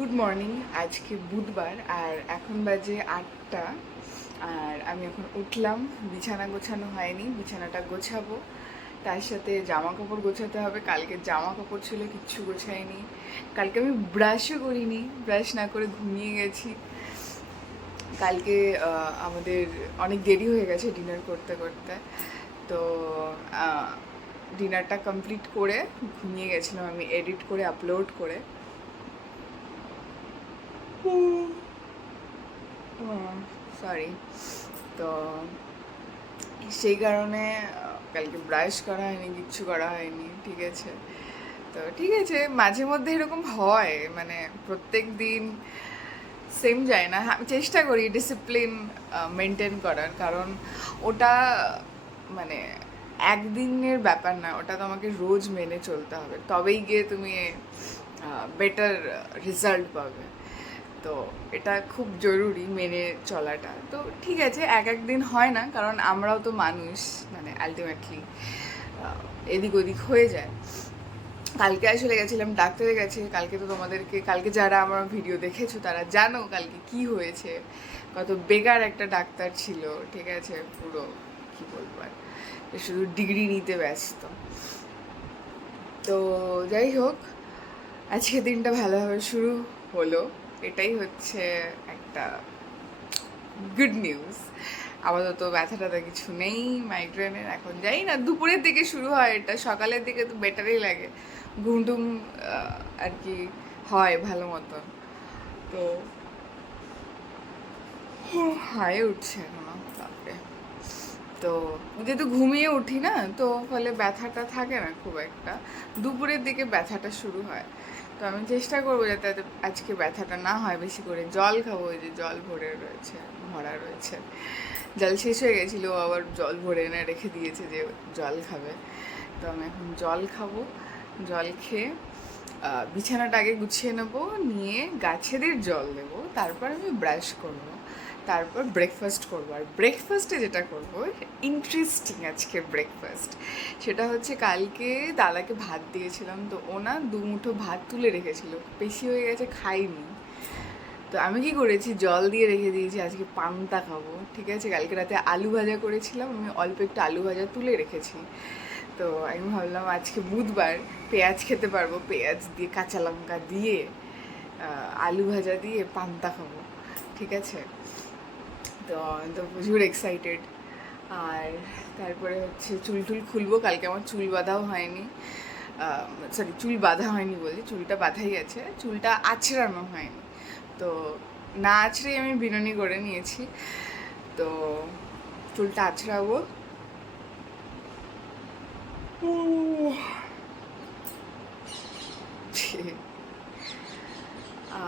Good morning. আজকে বুধবার আর এখন বাজে 8টা। আর আমি এখন উঠলাম, বিছানা গোছানো হয়নি, বিছানাটা গোছাবো। তার সাথে জামা কাপড় গোছাতে হবে। কালকে জামা কাপড় ছিল, কিচ্ছু গোছাইনি। কালকে আমি ব্রাশও করিনি, ব্রাশ না করে ঘুমিয়ে গেছি। কালকে আমাদের অনেক দেরি হয়ে গেছে ডিনার করতে করতে, তো ডিনারটা কমপ্লিট করে ঘুমিয়ে গেছিলাম আমি, এডিট করে আপলোড করে। সরি। তো সেই কারণে কালকে ব্রাশ করা হয়নি, কিচ্ছু করা হয়নি, ঠিক আছে। তো ঠিক আছে, মাঝে মধ্যে এরকম হয়, মানে প্রত্যেক দিন সেম যায় না। আমি চেষ্টা করি ডিসিপ্লিন মেনটেন করার, কারণ ওটা মানে একদিনের ব্যাপার না, ওটা তোমাকে রোজ মেনে চলতে হবে, তবেই গিয়ে তুমি বেটার রেজাল্ট পাবে। তো এটা খুব জরুরি মেনে চলাটা। তো ঠিক আছে, এক একদিন হয় না, কারণ আমরাও তো মানুষ, মানে আলটিমেটলি এদিক ওদিক হয়ে যায়। কালকে আসলে গেছিলাম ডাক্তারের কাছে। কালকে তো তোমাদেরকে, কালকে যারা আমার ভিডিও দেখেছো তারা জানো কালকে কি হয়েছে। কত বেকার একটা ডাক্তার ছিল, ঠিক আছে। পুরো কি বলবো আর, শুধু ডিগ্রি নিতে ব্যস্ত। তো যাই হোক, আজকে দিনটা ভালোভাবে শুরু হলো, এটাই হচ্ছে একটা গুড নিউজ। আপাতত ব্যথা ট্যাথা কিছু নেই মাইগ্রেনের। এখন যাই না, দুপুরের দিকে শুরু হয়, এটা সকালের দিকে তো বেটারই লাগে, ঘুমটুম আর কি হয় ভালো মতন। তো হাই উঠছে এখনো, তারপরে তো যেহেতু ঘুমিয়ে উঠি না, তো ফলে ব্যথাটা থাকে না খুব একটা। দুপুরের দিকে ব্যথাটা শুরু হয়। তো আমি চেষ্টা করবো যাতে আজকে ব্যথাটা না হয়। বেশি করে জল খাবো, ওই যে জল ভরা রয়েছে। জল শেষ হয়ে গেছিলো, আবার জল ভরে এনে রেখে দিয়েছে যে জল খাবে। তো আমি এখন জল খাবো। জল খেয়ে বিছানাটা আগে গুছিয়ে নেবো, নিয়ে গাছেদের জল দেবো, তারপর আমি ব্রাশ করবো, তারপর ব্রেকফাস্ট করবো। আর ব্রেকফাস্টে যেটা করবো, ইন্টারেস্টিং আজকে ব্রেকফাস্ট, সেটা হচ্ছে কালকে দাদাকে ভাত দিয়েছিলাম, তো ও না 2 মুঠো ভাত তুলে রেখেছিল, বেশি হয়ে গেছে, খাইনি। তো আমি কি করেছি, জল দিয়ে রেখে দিয়েছি, আজকে পান্তা খাবো, ঠিক আছে। কালকে রাতে আলু ভাজা করেছিলাম, আমি অল্প একটু আলু ভাজা তুলে রেখেছি। তো আমি ভাবলাম আজকে বুধবার, পেঁয়াজ খেতে পারবো, পেঁয়াজ দিয়ে কাঁচা লঙ্কা দিয়ে আলু ভাজা দিয়ে পান্তা খাবো, ঠিক আছে। তো তো প্রচুর এক্সাইটেড। আর তারপরে হচ্ছে চুল টুল খুলবো। কালকে আমার চুল বাঁধাও হয়নি, সরি চুল বাঁধা হয়নি বলি, চুলটা বাঁধাই আছে, চুলটা আঁচড়ানো হয়নি। তো না আঁচড়েই আমি বিনুনি করে নিয়েছি। তো চুলটা আঁচড়াবো।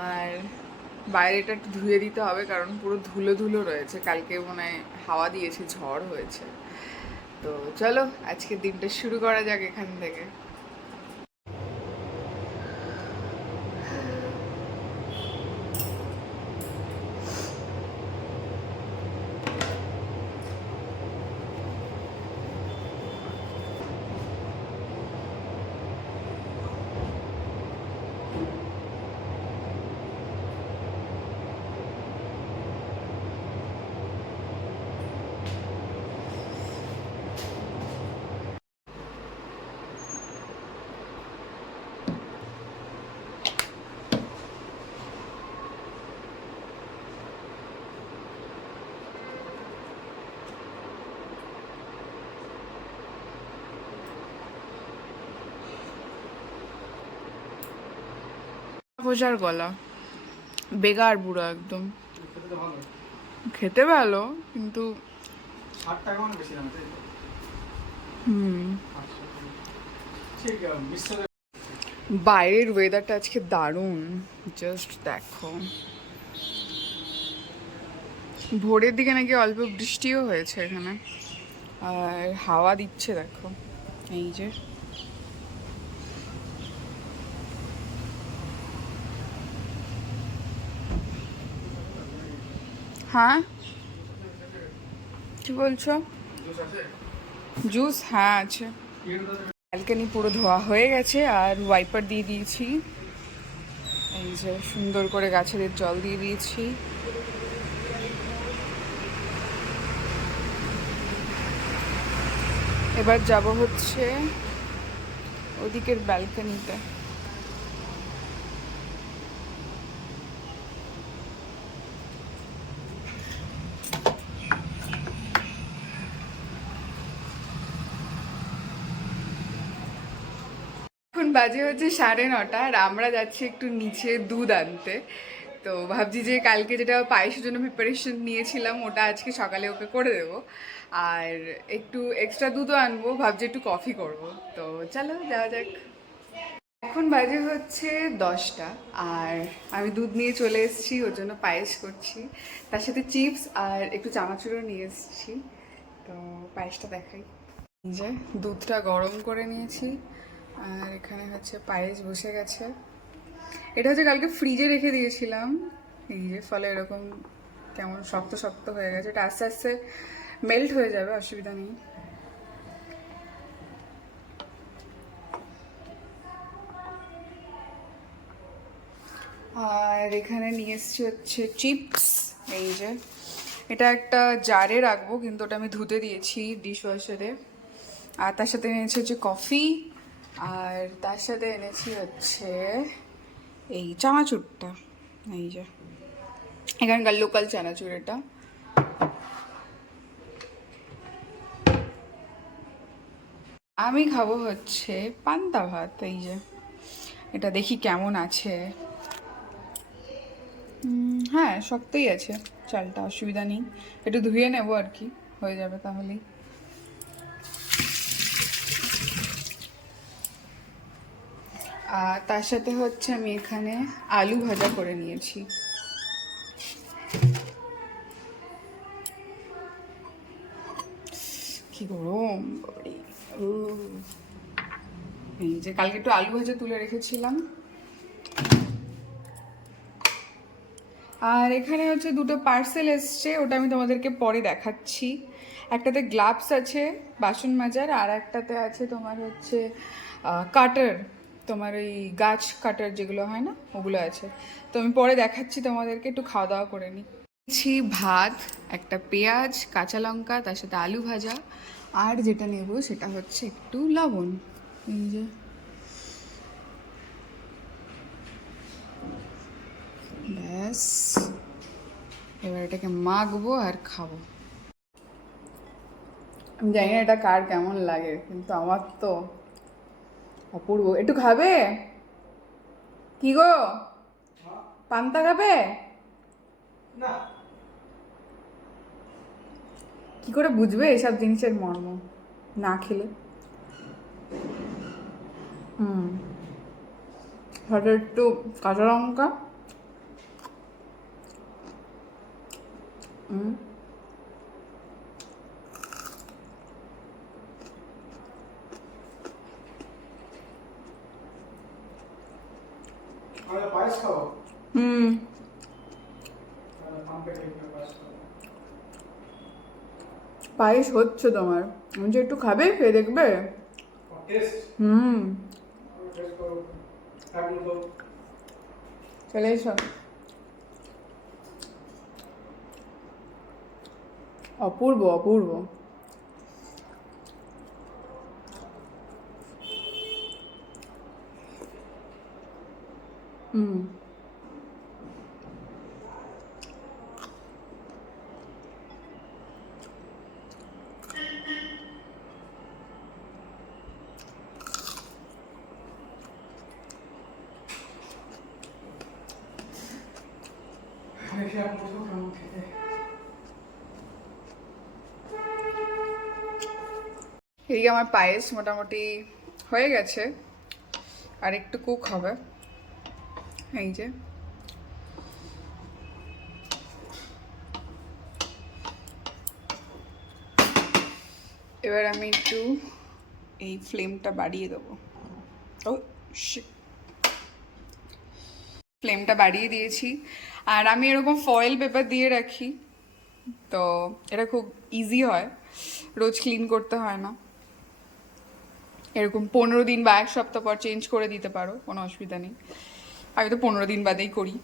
আর বাইরেটা একটু ধুয়ে দিতে হবে, কারণ পুরো ধুলো ধুলো রয়েছে, কালকে মনে হয় হাওয়া দিয়েছে, ঝড় হয়েছে। তো চলো আজকের দিনটা শুরু করা যাক এখান থেকে। বোঝার গলা, বেগার বুড়ো একদম। খেতে ভালো, কিন্তু হুম। বাইরের ওয়েদারটা আজকে দারুণ, জাস্ট দেখো। ভোরের দিকে নাকি অল্প বৃষ্টিও হয়েছে এখানে, আর হাওয়া দিচ্ছে দেখো, এই যে। হ্যাঁ, কি বলছো? জুস, হ্যাঁ আছে। ব্যালকানি পুরো ধোয়া হয়ে গেছে, আর ওয়াইপার দিয়ে দিয়েছি, এই যে সুন্দর করে গাছেদের জল দিয়ে দিয়েছি। এবার যাব হচ্ছে ওদিকের ব্যালকনিতে। এখন বাজে হচ্ছে 9:30 আর আমরা যাচ্ছি একটু নিচে দুধ আনতে। তো ভাবছি যে কালকে যেটা পায়েসের জন্য প্রিপারেশন নিয়েছিলাম ওটা আজকে সকালে ওকে করে দেবো, আর একটু এক্সট্রা দুধও আনবো, ভাবছি একটু কফি করব। তো চলো যাওয়া যাক। এখন বাজে হচ্ছে 10টা আর আমি দুধ নিয়ে চলে এসেছি, ওর জন্য পায়েস করছি, তার সাথে চিপস আর একটু চানাচুরও নিয়ে এসেছি। তো পায়েসটা দেখাই। এই যে দুধটা গরম করে নিয়েছি আর এখানে হচ্ছে পায়েস বসে গেছে। এটা হচ্ছে কালকে ফ্রিজে রেখে দিয়েছিলাম, এই যে ফলে এরকম কেমন শক্ত শক্ত হয়ে গেছে। এটা আস্তে আস্তে মেল্ট হয়ে যাবে, অসুবিধা নেই। আর এখানে নিয়ে এসেছি হচ্ছে চিপস। এই যে এটা একটা জারে রাখবো, কিন্তু ওটা আমি ধুতে দিয়েছি ডিশ ওয়াশারে। আর তার সাথে এনেছি হচ্ছে কফি, আর তার সাথে এনেছি হচ্ছে এই চানাচুরটা। এই যে এখানকার লোকাল চানাচুর এটা। আমি খাবো হচ্ছে পান্তা ভাত। এই যে এটা দেখি কেমন আছে। হ্যাঁ, শক্তই আছে চালটা, অসুবিধা নেই। একটু ধুয়ে নেবো আর কি, হয়ে যাবে তাহলেই। আর তার সাথে হচ্ছে আমি এখানে আলু ভাজা করে নিয়েছি। কি গরম! এই যে কালকে একটু আলু ভাজা তুলে রেখেছিলাম। আর এখানে হচ্ছে দুটো পার্সেল এসছে, ওটা আমি তোমাদেরকে পরে দেখাচ্ছি। একটাতে গ্লাভস আছে বাসন মাজার, আর একটাতে আছে তোমার হচ্ছে কাটার, তোমার ওই গাছ কাটার যেগুলো হয় না ওগুলো আছে। তো আমি পরে দেখাচ্ছি তোমাদেরকে, একটু খাওয়া দাওয়া করে নিই। ভাত, একটা পেঁয়াজ, কাঁচা লঙ্কা, তার সাথে আলু ভাজা, আর যেটা নেব সেটা হচ্ছে একটু লবণ। এই যে ব্যাস, এবার এটাকে মাখবো আর খাবো। আমি জানি না এটা কার কেমন লাগে, কিন্তু আমার তো অপূর্ব। একটু খাবে? কি গো, পান্তা খাবে? না। কি করে বুঝবে এসব জিনিসের মর্ম না খেলে? হুম, সাথে একটু কাঁচা লঙ্কা। হুম, পায়েস খাবো। হুম, পায়েস হচ্ছে তোমার, আমি যে একটু খাবে, খেয়ে দেখবে। হুম, চলে এসো। অপূর্ব অপূর্ব। হুম, এদিকে আমার পায়েস মোটামুটি হয়ে গেছে, আর একটু কুক হবে। এই যে এবার আমি একটু এই ফ্লেমটা বাড়িয়ে দেবো। ও ফ্লেমটা বাড়িয়ে দিয়েছি। আর আমি এরকম ফয়েল পেপার দিয়ে রাখি, তো এটা খুব ইজি হয়, রোজ ক্লিন করতে হয় না। এরকম 15 দিন বা 1 সপ্তাহ পর চেঞ্জ করে দিতে পারো, কোনো অসুবিধা নেই। আমি তো 15 দিন বাদেই করি,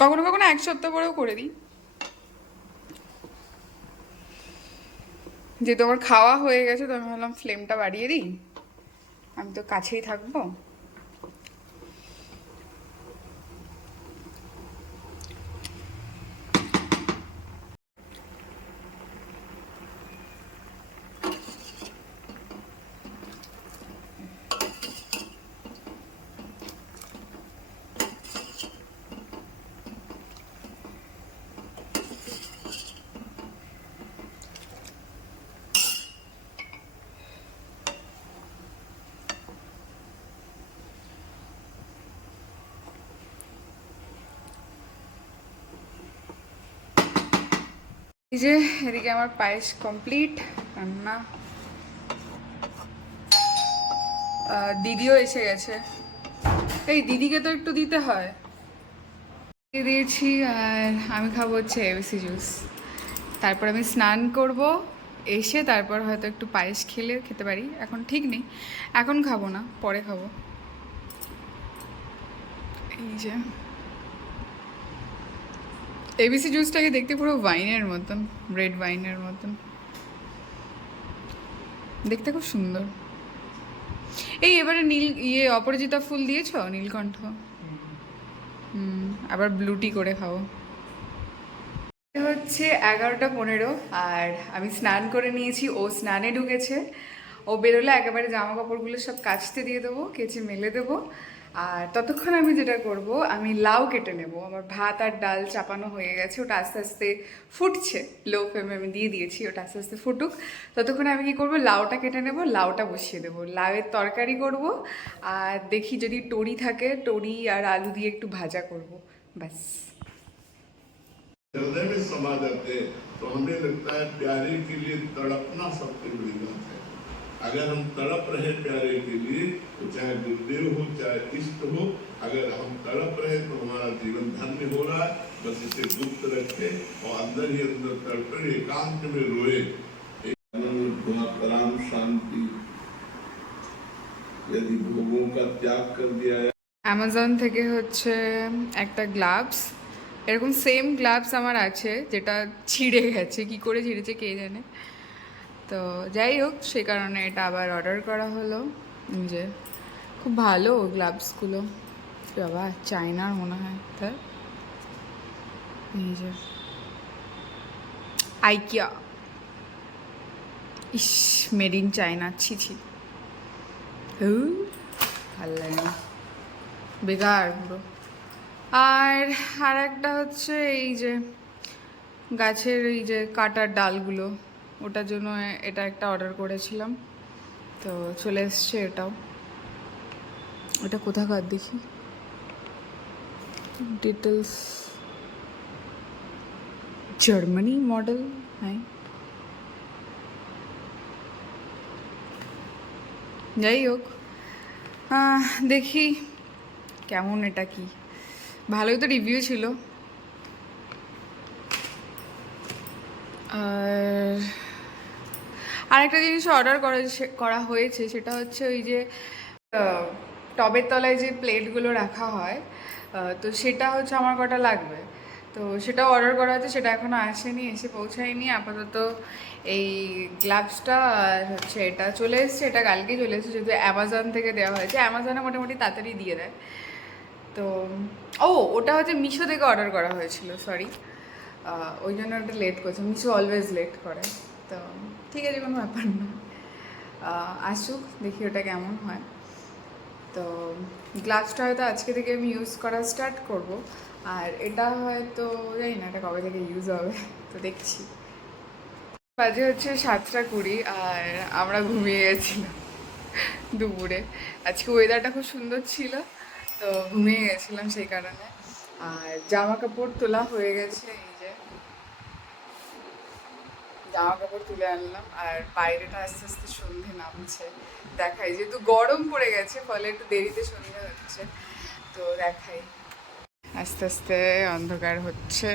কখনো কখনো 1 সপ্তাহ পরেও করে দিই। যেহেতু আমার খাওয়া হয়ে গেছে তো আমি ভাবলাম ফ্লেমটা বাড়িয়ে দিই, আমি তো কাছেই থাকবো। এই যে এদিকে আমার পায়েস কমপ্লিট রান্না। দিদিও এসে গেছে, এই দিদিকে তো একটু দিতে হয়। দিয়ে দিয়েছি আর আমি খাবো হচ্ছে এবিসি জুস। তারপর আমি স্নান করব, এসে তারপর হয়তো একটু পায়েস খেতে পারি, এখন ঠিক নেই, এখন খাবো না, পরে খাবো। এই যে এবিসি জুসটাকে দেখতে পুরো ওয়াইনের মতন, রেড ওয়াইনের মতন দেখতে, খুব সুন্দর। এই এবারে অপরাজিতা ফুল দিয়েছো, নীলকণ্ঠ। আবার ব্লু টি করে খাও। হচ্ছে 11টা 15 আর আমি স্নান করে নিয়েছি, ও স্নানে ঢুকেছে। ও বেরোলে একেবারে জামা কাপড়গুলো সব কাচতে দিয়ে দেবো, কেচে মেলে দেবো। আর ততক্ষণ আমি যেটা করব, আমি লাউ কেটে নেব। আমার ভাত আর ডাল চাপানো হয়ে গেছে, ওটা আস্তে আস্তে ফুটছে, লো ফ্লেমে আমি দিয়ে দিয়েছি, ওটা আস্তে আস্তে ফুটুক। ততক্ষণ আমি কি করব, লাউটা কেটে নেব, লাউটা বসিয়ে দেবো, লাউয়ের তরকারি করব। আর দেখি যদি টড়ি থাকে, টড়ি আর আলু দিয়ে একটু ভাজা করব, ব্যাস। हृदय में समा जाते हैं तो हमें लगता है प्यारे के लिए तड़पना सबसे बड़ी बात है। अगर हम तड़प रहे प्यारे के लिए तो चाहे गुरुदेव हो चाहे इष्ट हो, अगर हम तड़प रहे तो हमारा जीवन धन्य हो रहा है। बस इसे गुप्त रखे और अंदर ही अंदर तड़पे, एकांत में रोए। पराम शांति। यदि भोगों का त्याग कर दिया है। অ্যামাজন থেকে হচ্ছে একটা গ্লাভস, এরকম সেম গ্লাভস আমার আছে, যেটা ছিঁড়ে গেছে, কি করে ছিঁড়েছে কে জানে। তো যাই হোক, সে কারণে এটা আবার অর্ডার করা হলো। যে খুব ভালো গ্লাভসগুলো, বাবা চায়নার মনে হয়, তাই এই যে IKEA, is made in China, ছি ছি, ভালো লাগে না, বেকার পুরো। আর একটা হচ্ছে এই যে গাছের এই যে কাটার ডালগুলো, ওটার জন্য এটা একটা অর্ডার করেছিলাম, তো চলে এসছে এটাও। এটা কোথাকার দেখি ডিটেলস, জার্মানি মডেল, হ্যাঁ। যাই হোক, দেখি কেমন, এটা কি ভালোই তো রিভিউ ছিল। আর একটা জিনিস অর্ডার করা হয়েছে, সেটা হচ্ছে ওই যে টবের তলায় যে প্লেটগুলো রাখা হয়, তো সেটা হচ্ছে আমার কটা লাগবে, তো সেটাও অর্ডার করা হয়েছে, সেটা এখনও আসেনি, এসে পৌঁছায়নি আপাতত। এই গ্লাভসটা আর হচ্ছে এটা চলে এসছে, এটা কালকেই চলে এসেছে, যেহেতু অ্যামাজন থেকে দেওয়া হয়েছে, অ্যামাজনে মোটামুটি তাড়াতাড়ি দিয়ে দেয়। তো ওটা হচ্ছে মিশো থেকে অর্ডার করা হয়েছিল, সরি, ওই জন্য ওটা লেট করছে, মিশো অলওয়েজ লেট করে। তো ঠিক আছে, কোনো ব্যাপার না, আসুক, দেখি ওটা কেমন হয়। তো গ্লাভসটা হয়তো আজকে থেকে আমি ইউজ করা স্টার্ট করব, আর এটা হয়তো জানি না এটা কবে থেকে ইউজ হবে, তো দেখছি। বাজে হচ্ছে 7টা 20 আর আমরা ঘুমিয়ে গেছিলাম দুপুরে। আজকে ওয়েদারটা খুব সুন্দর ছিল, তো ঘুমিয়ে গেছিলাম সেই কারণে। আর জামা কাপড় তোলা হয়ে গেছে, এই যে জামা কাপড় তুলে আনলাম, আর বাইরেটা আস্তে আস্তে সন্ধে নামছে, দেখাই, যেহেতু গরম পড়ে গেছে ফলে একটু দেরিতে সন্ধে হচ্ছে, তো দেখাই আস্তে আস্তে অন্ধকার হচ্ছে।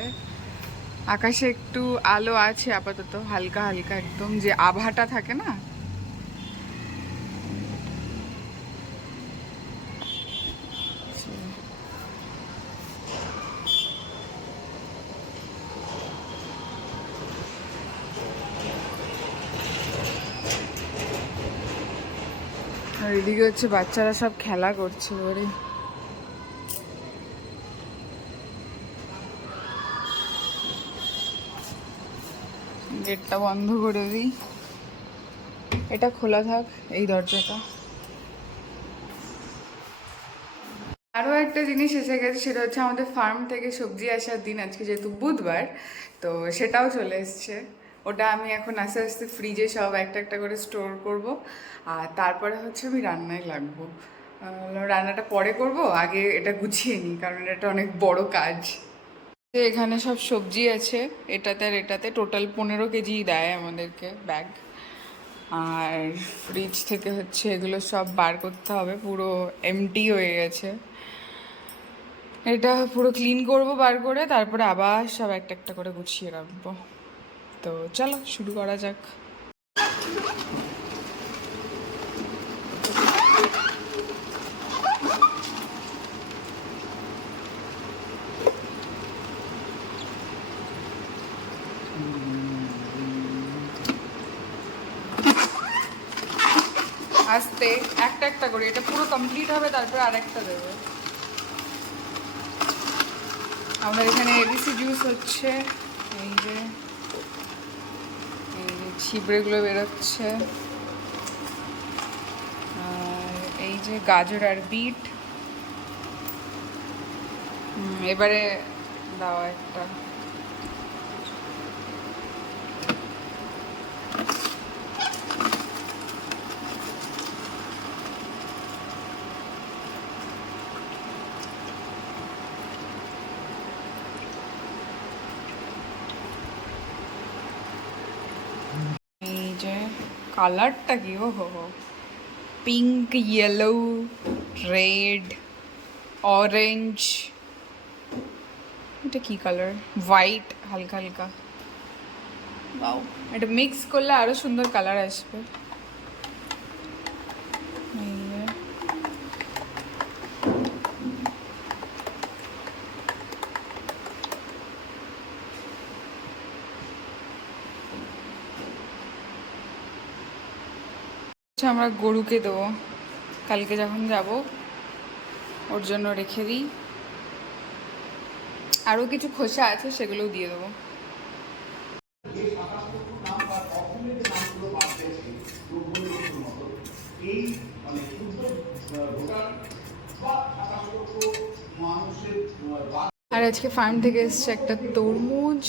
আকাশে একটু আলো আছে আপাতত, হালকা হালকা, একদম যে আভাটা থাকে না, আর এদিকে হচ্ছে বাচ্চারা সব খেলা করছে ওরে। গেটটা বন্ধ করে দিই, এটা খোলা থাক এই দরজাটা। আরও একটা জিনিস এসে গেছে, সেটা হচ্ছে আমাদের ফার্ম থেকে সবজি আসার দিন আজকে, যেহেতু বুধবার, তো সেটাও চলে এসছে। ওটা আমি এখন আস্তে আস্তে ফ্রিজে সব একটা একটা করে স্টোর করব, আর তারপরে হচ্ছে আমি রান্নায় লাগবো। রান্নাটা পরে করব, আগে এটা গুছিয়ে নিই, কারণ এটা অনেক বড় কাজ। এখানে সব সবজি আছে, এটাতে আর এটাতে টোটাল 15 কেজি দেয় আমাদেরকে ব্যাগ। আর ফ্রিজ থেকে হচ্ছে এগুলো সব বার করতে হবে, পুরো এমটি হয়ে গেছে। এটা পুরো ক্লিন করব বার করে, তারপরে আবার সব একটা একটা করে গুছিয়ে রাখবো। তো চলো শুরু করা যাক। আস্তে একটা একটা করে, এটা পুরো কমপ্লিট হবে, তারপরে আরেকটা দেবে। আমাদের এখানে এবিসি জুস হচ্ছে, এই যে ছিবড়েগুলো বেরোচ্ছে, আর এই যে গাজর আর বিট। এবারে দাও একটা। এই যে কালারটা কি, ও হো হো, পিঙ্ক, ইয়েলো, রেড, অরেঞ্জ, এটা কি কালার, হোয়াইট হালকা হালকা। বাও, এটা মিক্স করলে আরো সুন্দর কালার আসবে। এই যে আচ্ছা, আমরা গরুকে দেবো কালকে যখন যাব, ওর জন্য রেখে দিই। আরও কিছু খোসা আছে, সেগুলোও দিয়ে দেবো। আর আজকে ফার্ম থেকে এসছে একটা তরমুজ,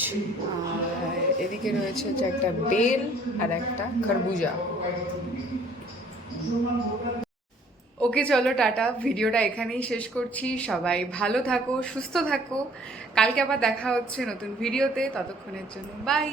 আর এদিকে রয়েছে হচ্ছে একটা বেল আর একটা খরবুজা। ওকে চলো টাটা, ভিডিওটা এখানেই শেষ করছি। সবাই ভালো থাকো, সুস্থ থাকো। কালকে আবার দেখা হচ্ছে নতুন ভিডিওতে, ততক্ষণের জন্য বাই।